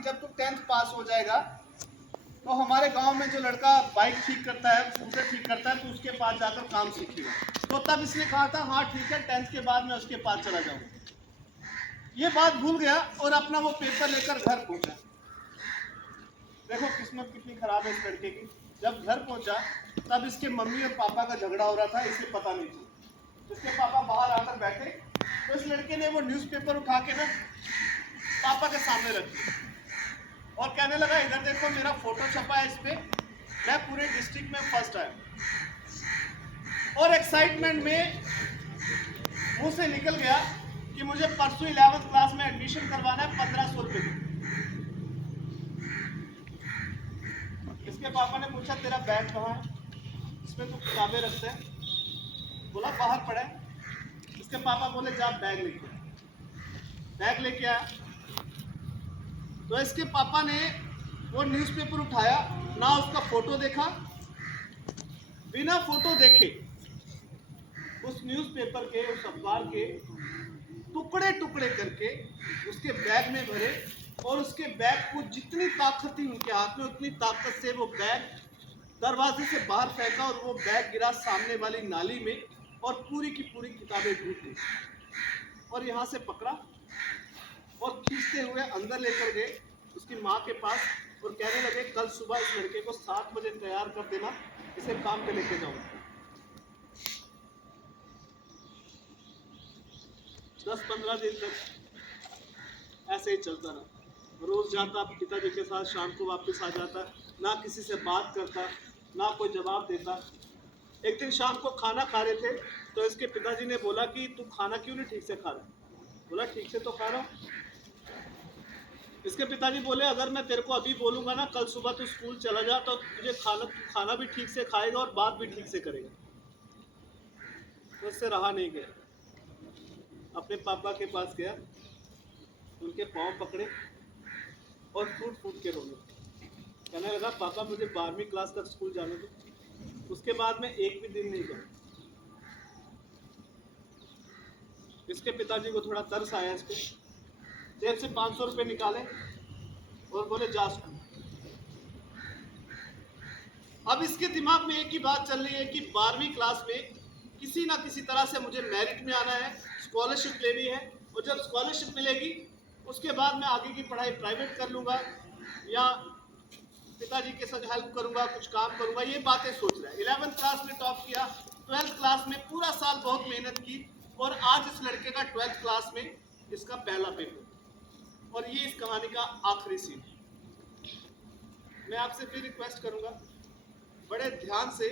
कि जब तू 10th पास हो जाएगा तो हमारे गांव में जो लड़का बाइक ठीक करता है, स्कूटर ठीक करता है, तो उसके पास जाकर काम सीखेगा। तो तब इसने कहा था हाँ ठीक है, 10th के बाद मैं उसके पास चला जाऊंगा। ये बात भूल गया और अपना वो पेपर लेकर घर पहुंचा। देखो किस्मत कितनी खराब है इस लड़के की। जब घर पहुंचा तब इसके मम्मी और पापा का झगड़ा हो रहा था, इसे पता नहीं था। इसके पापा बाहर आकर बैठे तो इस लड़के ने वो न्यूज़पेपर उठा के ना पापा के सामने रख दिया और कहने लगा इधर देखो मेरा फोटो छपा है इस पे, मैं पूरे डिस्ट्रिक्ट में फर्स्ट आया। और एक्साइटमेंट में मुंह से निकल गया कि मुझे परसों 11th क्लास में एडमिशन करवाना है 1500 रुपये की। इसके पापा ने पूछा तेरा बैग कहाँ है, इसमें तो किताबें रखते हैं। बोला बाहर पड़ा है। इसके पापा बोले जा बैग लेके आ। बैग लेके आया तो इसके पापा ने वो न्यूज़पेपर उठाया, ना उसका फोटो देखा, बिना फोटो देखे उस न्यूज़पेपर के, उस अखबार के टुकड़े टुकड़े करके उसके बैग में भरे और उसके बैग को जितनी ताकत थी उनके हाथ में उतनी ताकत से वो बैग दरवाजे से बाहर फेंका और वो बैग गिरा सामने वाली नाली में और पूरी की पूरी किताबें डूब गई। और यहाँ से पकड़ा और खींचते हुए अंदर लेकर गए उसकी माँ के पास और कहने लगे कल सुबह इस लड़के को 7 बजे तैयार कर देना, इसे काम पे लेके जाऊंगा। 10-15 दिन तक ऐसे ही चलता रहा। रोज जाता पिताजी के साथ, शाम को वापस आ जाता, ना किसी से बात करता, ना कोई जवाब देता। एक दिन शाम को खाना खा रहे थे तो इसके पिताजी ने बोला कि तू खाना क्यों नहीं ठीक से खा रहा। बोला ठीक से तो खा रहा हूँ। इसके पिताजी बोले अगर मैं तेरे को अभी बोलूंगा ना कल सुबह तू स्कूल चला जा तो तुझे खाना भी ठीक से खाएगा और बात भी ठीक से करेगा। तो उससे रहा नहीं गया, अपने पापा के पास गया, उनके पाँव पकड़े और फूट फूट के रोने। कहने लगा पापा मुझे 12वीं क्लास तक स्कूल जाने दो। उसके बाद में एक भी दिन नहीं गया। इसके पिताजी को थोड़ा तरस आया इस पे, जेब से 500 रुपये निकाले और बोले जा स्कूल। अब इसके दिमाग में एक ही बात चल रही है कि 12वीं क्लास में किसी ना किसी तरह से मुझे मेरिट में आना है, स्कॉलरशिप लेनी है और जब स्कॉलरशिप मिलेगी उसके बाद मैं आगे की पढ़ाई प्राइवेट कर लूँगा या पिताजी के साथ हेल्प करूँगा, कुछ काम करूँगा, ये बातें सोच रहा है। 11th क्लास में टॉप किया, 12th क्लास में पूरा साल बहुत मेहनत की और आज इस लड़के का 12th क्लास में इसका पहला पेपर और ये इस कहानी का आखिरी सीन। मैं आपसे फिर रिक्वेस्ट करूँगा बड़े ध्यान से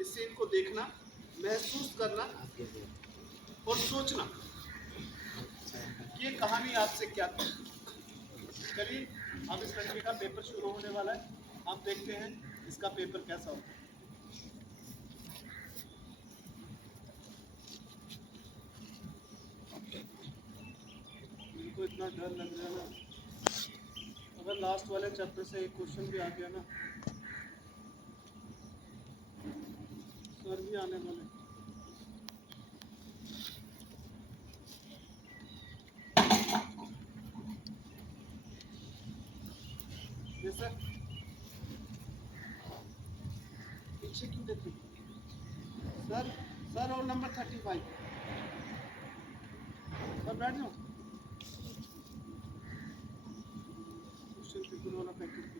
इस सीन को देखना, महसूस करना और सोचना कि ये कहानी आपसे क्या कहती। चलिए अब इस लड़के का पेपर शुरू होने वाला है, हम देखते हैं इसका पेपर कैसा होता है। मुझको इतना डर लग रहा है ना, अगर लास्ट वाले चैप्टर से एक क्वेश्चन भी आ गया ना, सर भी आने वाले। ये सर पीछे क्यों देखे sir? Sir roll number 35 sir बैठ जाओ। क्वेश्चन पेपर वाला पैकेट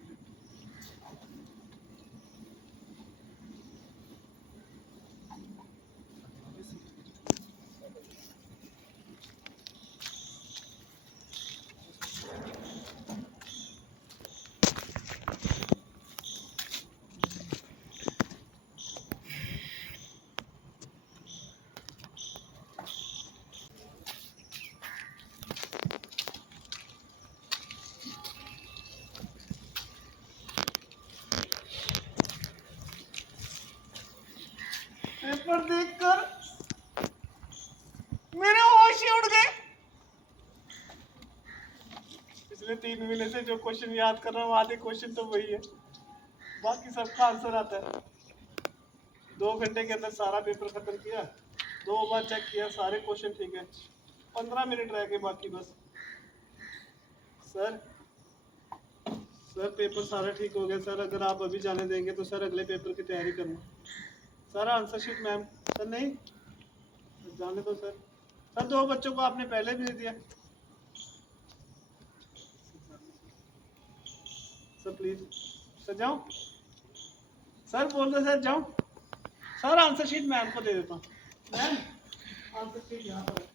पेपर देखकर मेरे होश ही उड़ गए। पिछले 3 महीने से जो क्वेश्चन याद कर रहा हूँ आधे क्वेश्चन तो वही है, बाकी सबका आंसर आता है। 2 घंटे के अंदर सारा पेपर खत्म किया, 2 बार चेक किया, सारे क्वेश्चन ठीक है, 15 मिनट रह गए बाकी बस। सर सर पेपर सारा ठीक हो गया सर, अगर आप अभी जाने देंगे तो सर अगले पेपर की तैयारी करना। Sir answer sheet ma'am, sir नहीं जाने दो सर। सर 2 बच्चों को आपने पहले भेज दिया। सर प्लीज सर जाओ, सर बोल दो सर जाओ। सर आंसर शीट मैम को दे देता हूँ। मैम आंसर शीट यहाँ पर है।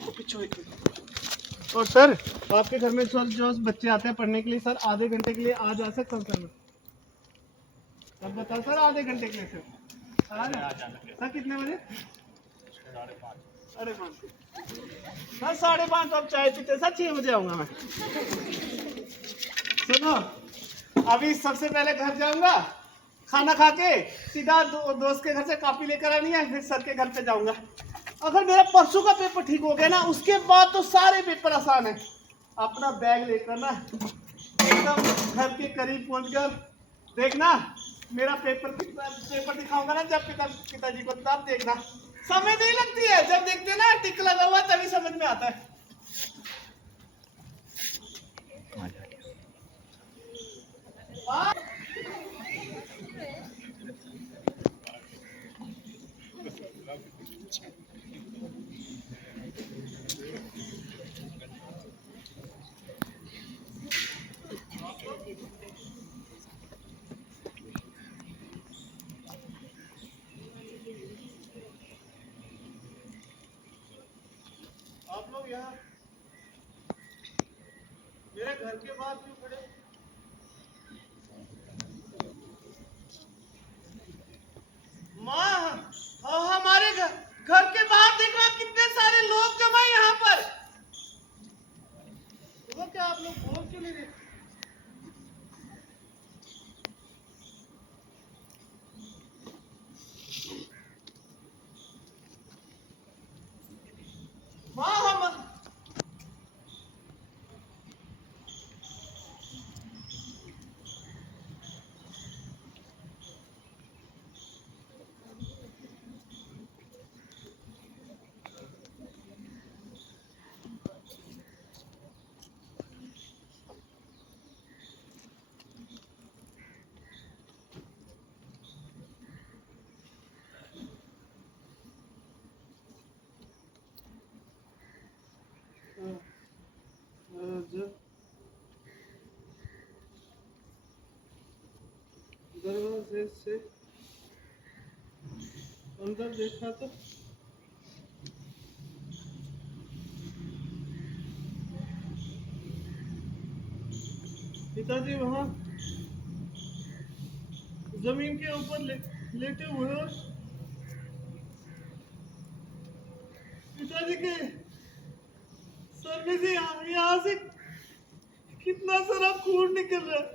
वो पीछे एक मिनट। और सर आपके घर में जो बच्चे आते हैं पढ़ने के लिए सर, आधे घंटे के लिए आ जा सकता हूँ सर मैं? अब बताओ सर, आधे घंटे के लिए सर सर कितने बजे? 5:30 सर 5:30 तो अब चाय पीते सर 6 बजे आऊँगा मैं। सुनो, अभी सबसे पहले घर जाऊंगा, खाना खा के सीधा दोस्त के घर से कॉपी लेकर आनी है, फिर सर के घर पे जाऊंगा। अगर मेरा परसों का पेपर ठीक हो गया ना, उसके बाद तो सारे पेपर आसान है। अपना बैग लेकर ना एकदम घर के करीब पहुंचकर देखना, मेरा पेपर दिखाऊंगा ना जब पिताजी को, तब देखना समय नहीं लगती है। जब देखते ना टिक लगा हुआ तभी समझ में आता है। आप लोग यहाँ मेरे घर के बाहर क्यों खड़े? माँ, हमारे घर के बाहर देखो कितने सारे लोग जमा हैं यहाँ पर। वो क्या आप लोग बोल क्यों नहीं रहे? माँ हम दरवाजे से अंदर देखा तो पिताजी वहाँ जमीन के ऊपर लेटे हुए और पिताजी के सर में से यहाँ से कितना सारा खून निकल रहा है।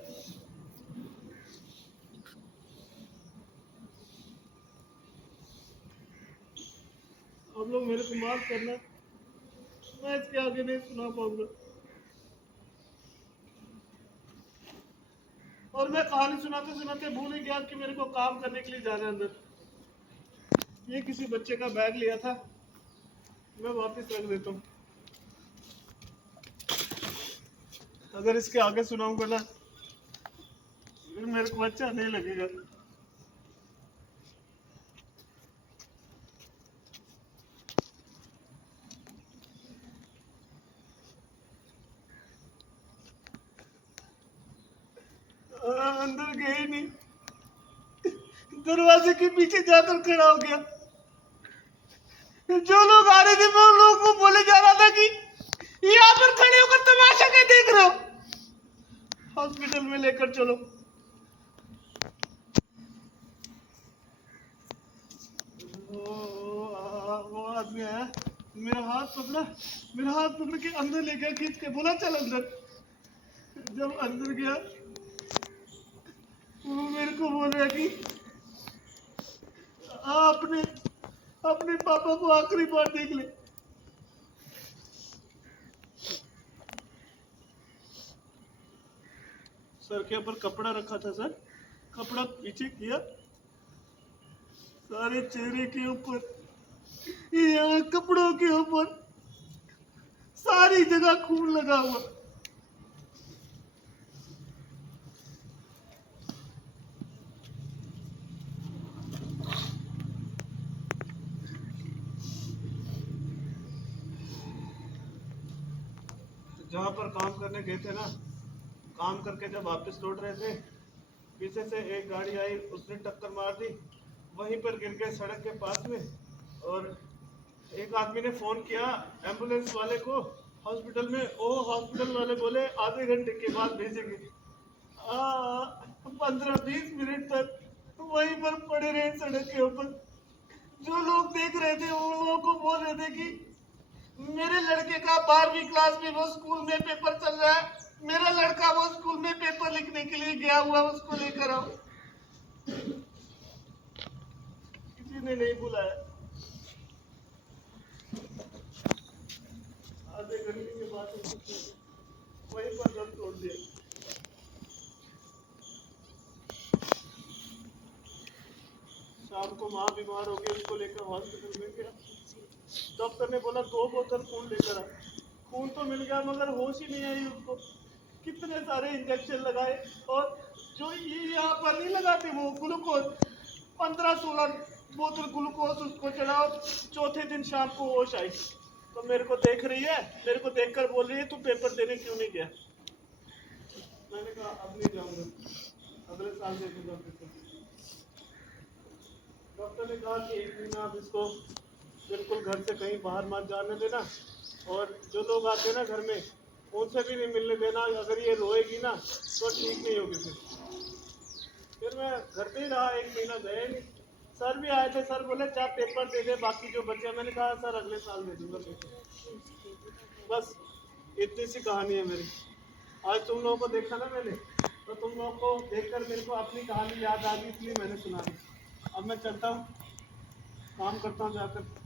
आप लोग मेरे को माफ करना, मैं इसके आगे नहीं सुना पाऊंगा। और मैं कहानी सुनाते सुनाते भूल ही गया कि मेरे को काम करने के लिए जाना है अंदर। ये किसी बच्चे का बैग लिया था, मैं वापस रख देता हूँ। अगर इसके आगे सुनाऊंगा ना फिर मेरे को अच्छा नहीं लगेगा। अंदर गए नहीं, दरवाजे के पीछे जाकर खड़ा हो गया। जो लोग आ रहे थे मैं उन लोगों को बोले जा रहा था कि यहाँ पर खड़े होकर तमाशा क्या देख रहे हो, हॉस्पिटल में लेकर चलो। वो आदमी आया, मेरा हाथ पकड़ के अंदर ले गया, खींच के बोला चल अंदर। जब अंदर गया वो मेरे को बोल रहा कि आपने अपने पापा को आखिरी बार देख ले। सर के ऊपर कपड़ा रखा था सर, कपड़ा पीछे किया, सारे चेहरे के ऊपर, यहाँ कपड़ों के ऊपर सारी जगह खून लगा हुआ। जहाँ पर काम करने गए थे ना, काम करके जब वापस लौट रहे थे, पीछे से एक गाड़ी आई, उसने टक्कर मार दी, वहीं पर गिर गए सड़क के पास में। और एक आदमी ने फोन किया एम्बुलेंस वाले को हॉस्पिटल में, ओ हॉस्पिटल वाले बोले आधे घंटे के बाद भेजेंगे। 15-20 मिनट तक वहीं पर पड़े रहे सड़क के ऊपर। जो लोग देख रहे थे वो लोगों को बोल रहे थे कि मेरे लड़के का 12वीं क्लास में वो स्कूल में पेपर चल रहा है, मेरा लड़का वो स्कूल में पेपर लिखने के लिए गया हुआ, उसको लेकर आओ। किसी ने नहीं बुलाया। आधे घंटे के बाद वहीं पर दम तोड़ दिया। शाम को माँ बीमार हो गई, उसको लेकर हॉस्पिटल में गया। डॉक्टर ने बोला 2 बोतल खून लेकर आ। खून तो मिल गया मगर होश ही नहीं आई उसको। कितने सारे इंजेक्शन लगाए, और जो ये यहाँ पर नहीं लगाते वो ग्लूकोज, 15-16 बोतल ग्लूकोज उसको चढ़ाओ। चौथे दिन शाम को होश आई, तो मेरे को देख रही है, मेरे को देखकर बोल रही है तू पेपर देने क्यों नहीं गया। मैंने कहा अब नहीं जाऊंगा, अगले साल देखूंगा पेपर। डॉक्टर ने कहा कि 1 महीना आप इसको बिल्कुल घर से कहीं बाहर मत जाने देना, और जो लोग आते हैं ना घर में उनसे भी नहीं मिलने देना। अगर ये रोएगी ना तो ठीक नहीं होगी। फिर मैं घर पे ही रहा, 1 महीना गया नहीं। सर भी आए थे, सर बोले चाहे पेपर दे दे, बाकी जो बचे। मैंने कहा सर अगले साल दे दूंगा पेपर। बस इतनी सी कहानी है मेरी। आज तुम लोगों को देखा ना मैंने, तो तुम लोगों को देखकर मेरे को अपनी कहानी याद आ गई, इसलिए मैंने सुना दी। अब मैं चलता हूँ, काम करता हूँ जाकर।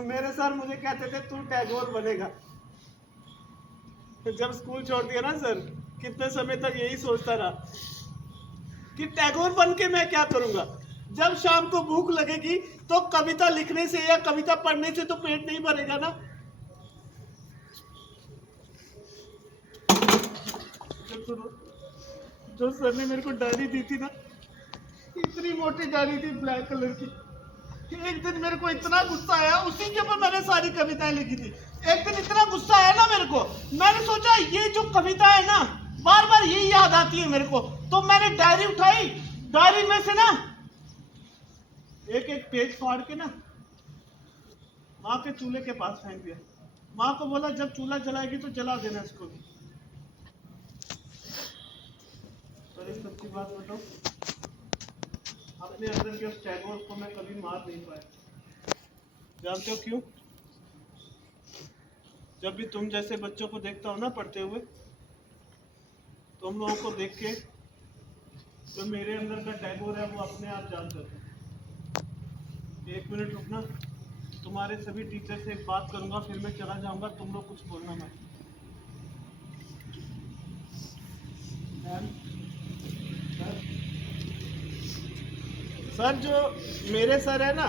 मेरे सर मुझे कहते थे तू टैगोर बनेगा। जब स्कूल छोड़ दिया ना सर, कितने समय तक यही सोचता रहा कि टैगोर बन के मैं क्या करूंगा। जब शाम को भूख लगेगी तो कविता लिखने से या कविता पढ़ने से तो पेट नहीं भरेगा ना। जो सर ने मेरे को डायरी दी थी ना, इतनी मोटी डायरी थी ब्लैक कलर की। एक दिन मेरे को इतना गुस्सा आया, उसी के ऊपर मैंने सारी कविताएं लिखी थी। एक दिन इतना गुस्सा आया ना मेरे को, मैंने सोचा ये जो कविता है ना बार बार यही याद आती है मेरे को। तो मैंने डायरी उठाई, डायरी में से ना एक एक पेज फाड़ के ना माँ के चूल्हे के पास फेंक दिया। माँ को बोला जब चूल्हा जलाएगी तो जला देना इसको भी। तो एक सच्ची बात बताओ, अपने अंदर के उस टैगोर को मैं कभी मार नहीं पाया। जानते हो क्यों? जब भी तुम जैसे बच्चों को देखता हूँ ना पढ़ते हुए, तुम लोगों को देख के जो मेरे अंदर का टैगोर है वो अपने आप जाग जाता है। 1 मिनट रुकना, तुम्हारे सभी टीचर से एक बात करूंगा, फिर मैं चला जाऊंगा। तुम लोग कुछ बोलना मत। सर जो मेरे सर है ना,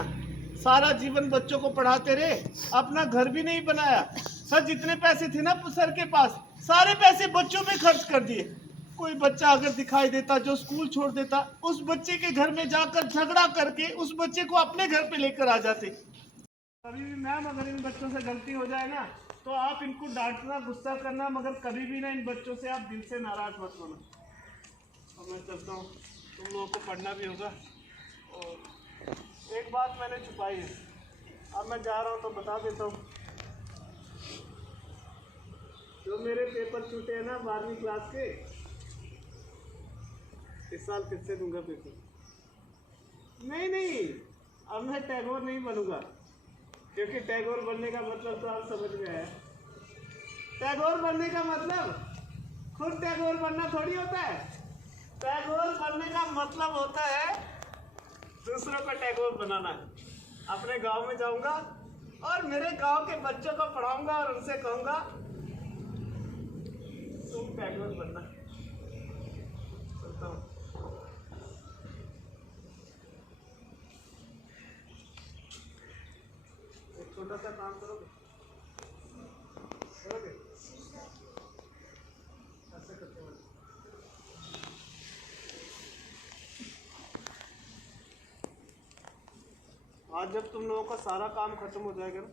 सारा जीवन बच्चों को पढ़ाते रहे, अपना घर भी नहीं बनाया। सर जितने पैसे थे ना सर के पास, सारे पैसे बच्चों में खर्च कर दिए। कोई बच्चा अगर दिखाई देता जो स्कूल छोड़ देता, उस बच्चे के घर में जाकर झगड़ा करके उस बच्चे को अपने घर पे लेकर आ जाते। कभी भी मैम अगर इन बच्चों से गलती हो जाए ना तो आप इनको डांटना, गुस्सा करना, मगर कभी भी ना इन बच्चों से आप दिल से नाराज मत होना। और मैं चलता हूँ, तुम लोगों को पढ़ना भी होगा। और एक बात मैंने छुपाई है, अब मैं जा रहा हूँ तो बता देता हूँ। जो मेरे पेपर छूटे हैं ना 12वीं क्लास के, इस साल फिर से दूंगा पेपर। नहीं, अब मैं टैगोर नहीं बनूंगा, क्योंकि टैगोर बनने का मतलब तो आप समझ में आया। टैगोर बनने का मतलब खुद टैगोर बनना थोड़ी होता है। टैगोर बनने का मतलब होता है दूसरों को टैगोर बनाना। अपने गांव में जाऊंगा और मेरे गांव के बच्चों को पढ़ाऊंगा और उनसे कहूंगा तुम टैगोर बनना। चलता हूँ। एक छोटा सा काम करोगे? ऐसे करते हैं। आज जब तुम लोगों का सारा काम खत्म हो जाएगा ना,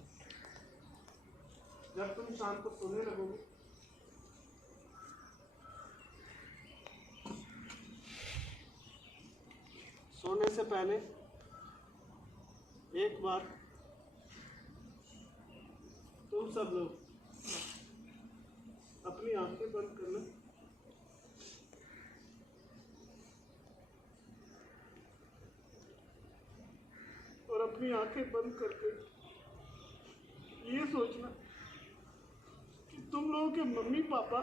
जब तुम शाम को सोने लगोगे सोने से पहले एक बार तुम सब लोग अपनी आंखें बंद करना और अपनी आंखें बंद करके ये सोचना कि तुम लोगों के मम्मी पापा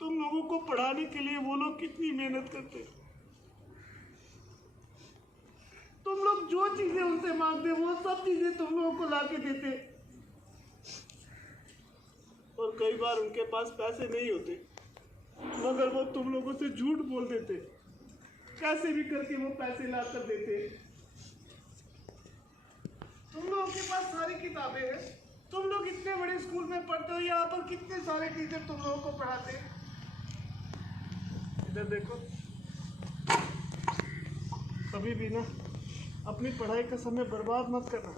तुम लोगों को पढ़ाने के लिए वो लोग कितनी मेहनत करते हैं। तुम लोग जो चीजें उनसे मांगते वो सब चीजें तुम लोगों को ला के देते, और कई बार उनके पास पैसे नहीं होते मगर वो तुम लोगों से झूठ बोल देते, कैसे भी करके वो पैसे ला कर देते। तुम लोगों के पास सारी किताबें हैं, तुम लोग इतने बड़े स्कूल में पढ़ते हो, यहाँ पर कितने सारे टीचर तुम लोगों को पढ़ाते हैं। इधर देखो, कभी भी ना अपनी पढ़ाई का समय बर्बाद मत करना,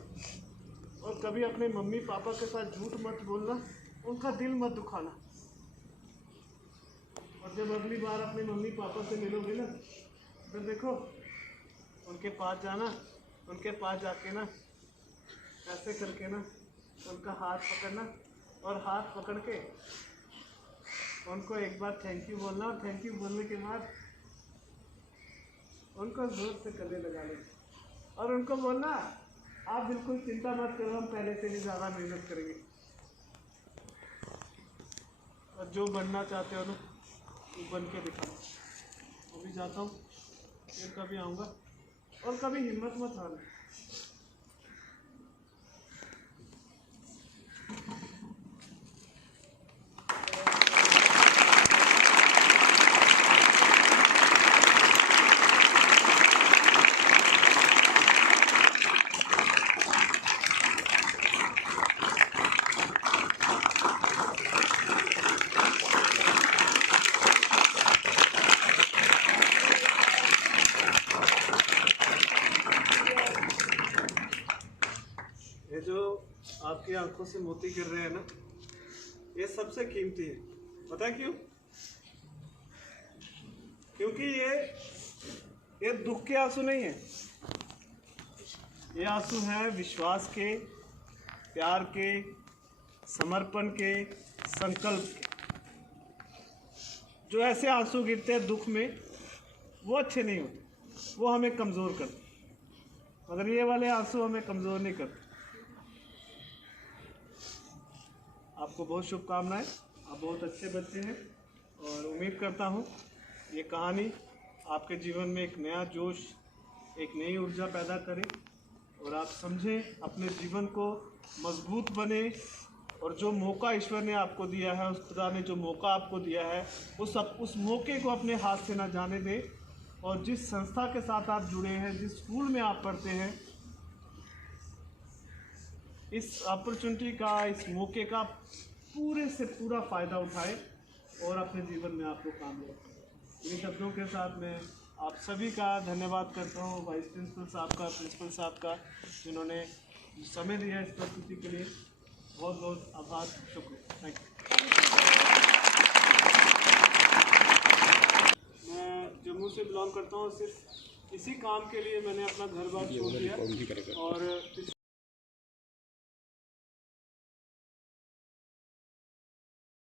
और कभी अपने मम्मी पापा के साथ झूठ मत बोलना, उनका दिल मत दुखाना। और जब अगली बार अपने मम्मी पापा से मिलोगे ना, तो देखो उनके पास जाना, उनके पास जाके ना ऐसे करके ना उनका हाथ पकड़ना, और हाथ पकड़ के उनको एक बार थैंक यू बोलना, और थैंक यू बोलने के बाद उनको जोर से गले लगा लेना और उनको बोलना, आप बिल्कुल चिंता मत करो, हम पहले से भी ज़्यादा मेहनत करेंगे। और जो बनना चाहते हो ना वो बन के दिखाओ। अभी जाता हूँ, फिर कभी आऊँगा, और कभी हिम्मत मत हारना। ये जो आपकी आंखों से मोती गिर रहे हैं ना, ये सबसे कीमती है। पता है क्यों? क्योंकि ये दुख के आंसू नहीं है, ये आंसू हैं विश्वास के, प्यार के, समर्पण के, संकल्प के। जो ऐसे आंसू गिरते हैं दुख में, वो अच्छे नहीं होते, वो हमें कमज़ोर करते, मगर ये वाले आंसू हमें कमज़ोर नहीं करते। आपको बहुत शुभकामनाएं, आप बहुत अच्छे बच्चे हैं, और उम्मीद करता हूँ ये कहानी आपके जीवन में एक नया जोश, एक नई ऊर्जा पैदा करे, और आप समझें, अपने जीवन को मजबूत बने, और जो मौका ईश्वर ने आपको दिया है, उस खुदा ने जो मौका आपको दिया है, उस मौके को अपने हाथ से ना जाने दें। और जिस संस्था के साथ आप जुड़े हैं, जिस स्कूल में आप पढ़ते हैं, इस अपॉर्चुनिटी का, इस मौके का पूरे से पूरा फ़ायदा उठाए और अपने जीवन में आपको कामयाब करें। इन शब्दों के साथ मैं आप सभी का धन्यवाद करता हूँ, वाइस प्रिंसिपल साहब का, प्रिंसिपल साहब का, जिन्होंने समय दिया इस प्रस्तुति के लिए। बहुत बहुत आभार, शुक्रिया, थैंक यू। मैं जम्मू से बिलोंग करता हूँ, सिर्फ इसी काम के लिए मैंने अपना घर बार छोड़ दिया, और